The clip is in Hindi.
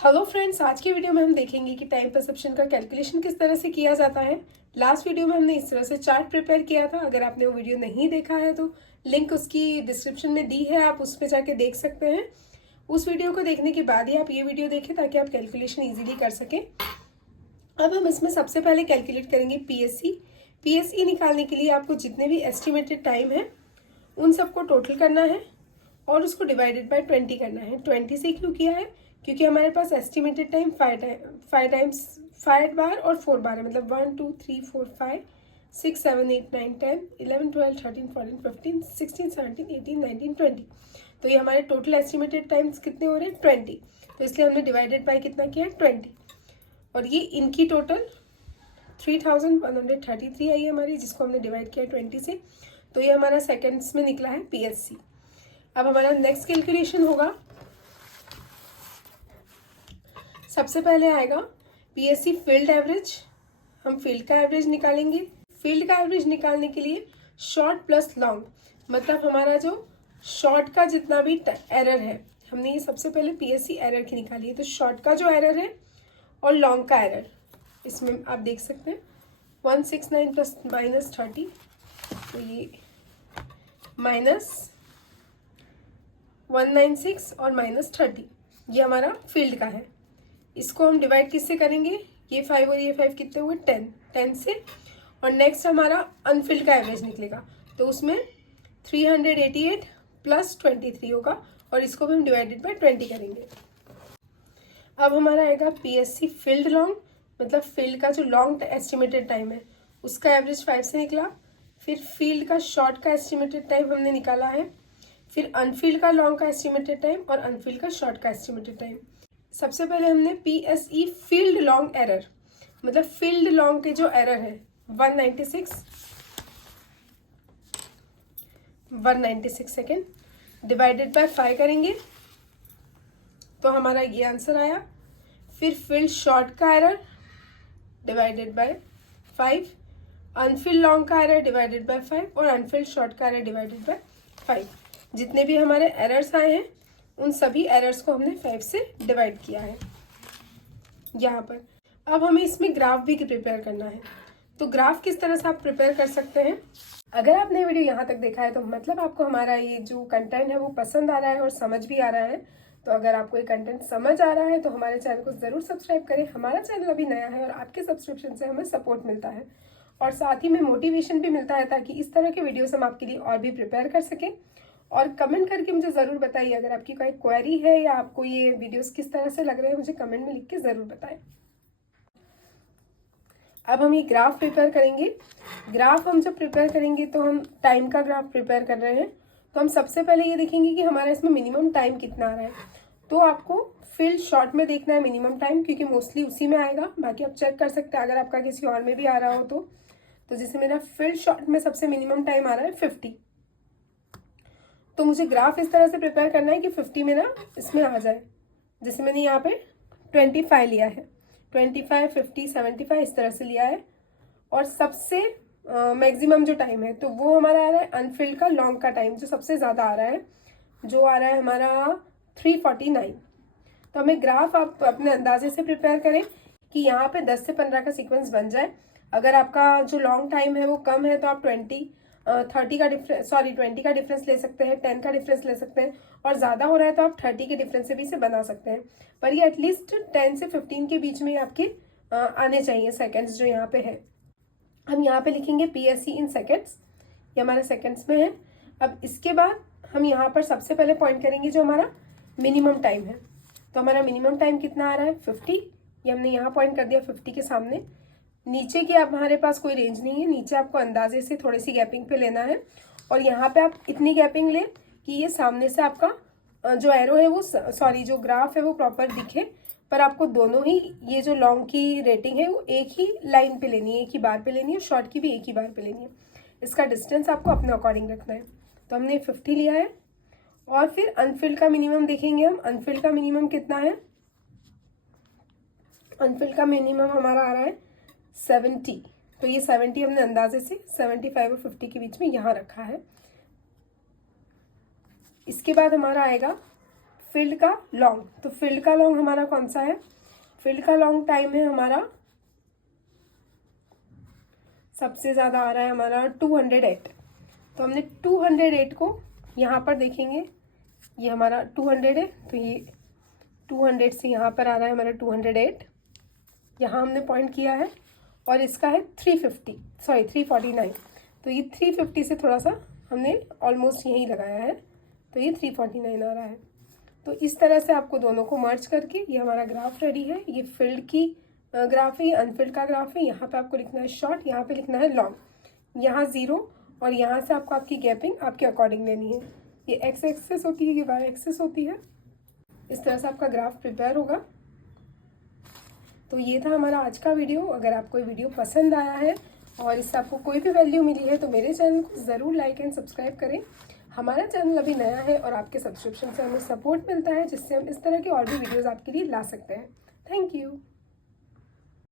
हेलो फ्रेंड्स, आज की वीडियो में हम देखेंगे कि टाइम परसेप्शन का कैलकुलेशन किस तरह से किया जाता है। लास्ट वीडियो में हमने इस तरह से चार्ट प्रिपेयर किया था। अगर आपने वो वीडियो नहीं देखा है तो लिंक उसकी डिस्क्रिप्शन में दी है, आप उस पर जाके देख सकते हैं। उस वीडियो को देखने के बाद ही आप ये वीडियो देखें ताकि आप कैलकुलेशन ईजिली कर सकें। अब हम इसमें सबसे पहले कैलकुलेट करेंगे पीएसई निकालने के लिए आपको जितने भी एस्टिमेटेड टाइम है उन सबको टोटल करना है और उसको डिवाइडेड बाय 20 करना है। 20 से क्यों किया है? क्योंकि हमारे पास एस्टिमेटेड टाइम 5 बार और 4 बार है, मतलब 1 2 3 4 5 6 7 8 9 10 11 12 13 14 15 16 17 18 19 20। तो ये हमारे टोटल एस्टिमेटेड टाइम्स कितने हो रहे हैं? 20। तो इसलिए हमने डिवाइडेड बाय कितना किया है? 20। और ये इनकी टोटल 3133 आई हमारी, जिसको हमने डिवाइड किया 20 से। तो ये हमारा सेकेंड्स में निकला है पीएससी। अब हमारा नेक्स्ट कैलकुलेशन होगा, सबसे पहले आएगा पीएससी फील्ड एवरेज। हम फील्ड का एवरेज निकालेंगे। फील्ड का एवरेज निकालने के लिए शॉर्ट प्लस लॉन्ग, मतलब हमारा जो शॉर्ट का जितना भी एरर है, हमने ये सबसे पहले पीएससी एरर की निकाली है। तो शॉर्ट का जो एरर है और लॉन्ग का एरर, इसमें आप देख सकते हैं 169 प्लस माइनस 30, तो ये माइनस 196 और माइनस 30, ये हमारा फील्ड का है। इसको हम डिवाइड किससे करेंगे? ये 5 और ये 5 कितने हुए? 10 से। और नेक्स्ट हमारा अनफिल्ड का एवरेज निकलेगा, तो उसमें 388 प्लस 23 होगा और इसको भी हम डिवाइडेड बाय 20 करेंगे। अब हमारा आएगा पीएससी फील्ड लॉन्ग, मतलब फील्ड का जो लॉन्ग एस्टिमेटेड टाइम है उसका एवरेज 5 से निकला। फिर फील्ड का शॉर्ट का एस्टिमेटेड टाइम हमने निकाला है। फिर अनफील्ड का लॉन्ग का एस्टिमेटेड टाइम और अनफील्ड का शॉर्ट का एस्टिमेटेड टाइम। सबसे पहले हमने पीएसई फील्ड लॉन्ग एरर, मतलब फील्ड लॉन्ग के जो एरर है 196 सेकेंड डिवाइडेड बाय 5 करेंगे तो हमारा ये आंसर आया। फिर फील्ड शॉर्ट का error divided by 5, unfilled long का एरर डिवाइडेड बाय 5 और अनफील्ड शॉर्ट का एरर डिवाइडेड बाय 5। जितने भी हमारे एरर्स आए हैं उन सभी एरर्स को हमने 5 से डिवाइड किया है यहाँ पर। अब हमें इसमें ग्राफ भी प्रिपेयर करना है। तो ग्राफ किस तरह से आप प्रिपेयर कर सकते हैं? अगर आपने वीडियो यहाँ तक देखा है तो मतलब आपको हमारा ये जो कंटेंट है वो पसंद आ रहा है और समझ भी आ रहा है। तो अगर आपको ये कंटेंट समझ आ रहा है तो हमारे चैनल को ज़रूर सब्सक्राइब करें। हमारा चैनल अभी नया है और आपके सब्सक्रिप्शन से हमें सपोर्ट मिलता है और साथ ही में मोटिवेशन भी मिलता है, ताकि इस तरह के वीडियोस हम आपके लिए और भी प्रिपेयर कर सकें। और कमेंट करके मुझे ज़रूर बताइए अगर आपकी कोई क्वेरी है या आपको ये वीडियोस किस तरह से लग रहे हैं, मुझे कमेंट में लिख के ज़रूर बताएं। अब हम ये ग्राफ प्रिपेयर करेंगे। ग्राफ हम जब प्रिपेयर करेंगे तो हम टाइम का ग्राफ प्रिपेयर कर रहे हैं, तो हम सबसे पहले ये देखेंगे कि हमारा इसमें मिनिमम टाइम कितना आ रहा है। तो आपको फील्ड शॉर्ट में देखना है मिनिमम टाइम, क्योंकि मोस्टली उसी में आएगा। बाकी आप चेक कर सकते हैं अगर आपका किसी और में भी आ रहा हो तो जैसे मेरा फील्ड शॉर्ट में सबसे मिनिमम टाइम आ रहा है 50। तो मुझे ग्राफ इस तरह से प्रिपेयर करना है कि 50 मेरा इसमें आ जाए। जैसे मैंने यहाँ पे 25 लिया है, 25 50 75 इस तरह से लिया है। और सबसे मैक्सिमम जो टाइम है तो वो हमारा आ रहा है अनफिल्ड का लॉन्ग का टाइम, जो सबसे ज़्यादा आ रहा है, जो आ रहा है हमारा 349। तो हमें ग्राफ आप अपने अंदाजे से प्रिपेयर करें कि यहाँ पे 10 से 15 का सीक्वेंस बन जाए। अगर आपका जो लॉन्ग टाइम है वो कम है तो आप 20 का डिफरेंस ले सकते हैं, 10 का डिफरेंस ले सकते हैं। और ज़्यादा हो रहा है तो आप 30 के डिफरेंस से भी इसे बना सकते हैं। पर ये एटलीस्ट 10 से 15 के बीच में आपके आने चाहिए सेकेंड्स जो यहाँ पे है। हम यहाँ पे लिखेंगे पीएससी इन सेकेंड्स, ये हमारे सेकेंड्स में है। अब इसके बाद हम यहाँ पर सबसे पहले पॉइंट करेंगे जो हमारा मिनिमम टाइम है। तो हमारा मिनिमम टाइम कितना आ रहा है? 50। ये हमने यहाँ पॉइंट कर दिया 50 के सामने। नीचे की आप हमारे पास कोई रेंज नहीं है, नीचे आपको अंदाजे से थोड़ी सी गैपिंग पे लेना है। और यहाँ पे आप इतनी गैपिंग लें कि ये सामने से आपका जो एरो है वो जो ग्राफ है वो प्रॉपर दिखे। पर आपको दोनों ही ये जो लॉन्ग की रेटिंग है वो एक ही लाइन पे लेनी है, एक ही बार पे लेनी है, शॉर्ट की भी एक ही बार पे लेनी है। इसका डिस्टेंस आपको अपने अकॉर्डिंग रखना है। तो हमने 50 लिया है। और फिर अनफिल्ड का मिनिमम देखेंगे हम। अनफिल्ड का मिनिमम कितना है? अनफिल्ड का मिनिमम हमारा आ रहा है 70। तो ये 70 हमने अंदाजे से 75 और 50 के बीच में यहाँ रखा है। इसके बाद हमारा आएगा फील्ड का लॉन्ग, तो फील्ड का लॉन्ग हमारा कौन सा है? फील्ड का लॉन्ग टाइम है हमारा, सबसे ज़्यादा आ रहा है हमारा 208। तो हमने 208 को यहाँ पर देखेंगे, ये हमारा 200 है, तो ये 200 से यहाँ पर आ रहा है हमारा 208, यहाँ हमने पॉइंट किया है। और इसका है 349, तो ये 350 से थोड़ा सा हमने ऑलमोस्ट यहीं लगाया है, तो ये 349 आ रहा है। तो इस तरह से आपको दोनों को मर्ज करके ये हमारा ग्राफ रेडी है। ये फील्ड की ग्राफ है, ये अनफिल्ड का ग्राफ है। यहाँ पे आपको लिखना है शॉर्ट, यहाँ पे लिखना है लॉन्ग, यहाँ 0 और यहाँ से आपको आपकी गैपिंग आपके अकॉर्डिंग लेनी है। ये एक्स एक्सेस होती है, ये वाई एक्सेस होती है। इस तरह से आपका ग्राफ प्रिपेयर होगा। तो ये था हमारा आज का वीडियो। अगर आपको ये वीडियो पसंद आया है और इससे आपको कोई भी वैल्यू मिली है तो मेरे चैनल को ज़रूर लाइक एंड सब्सक्राइब करें। हमारा चैनल अभी नया है और आपके सब्सक्रिप्शन से हमें सपोर्ट मिलता है, जिससे हम इस तरह की और भी वीडियोस आपके लिए ला सकते हैं। Thank you.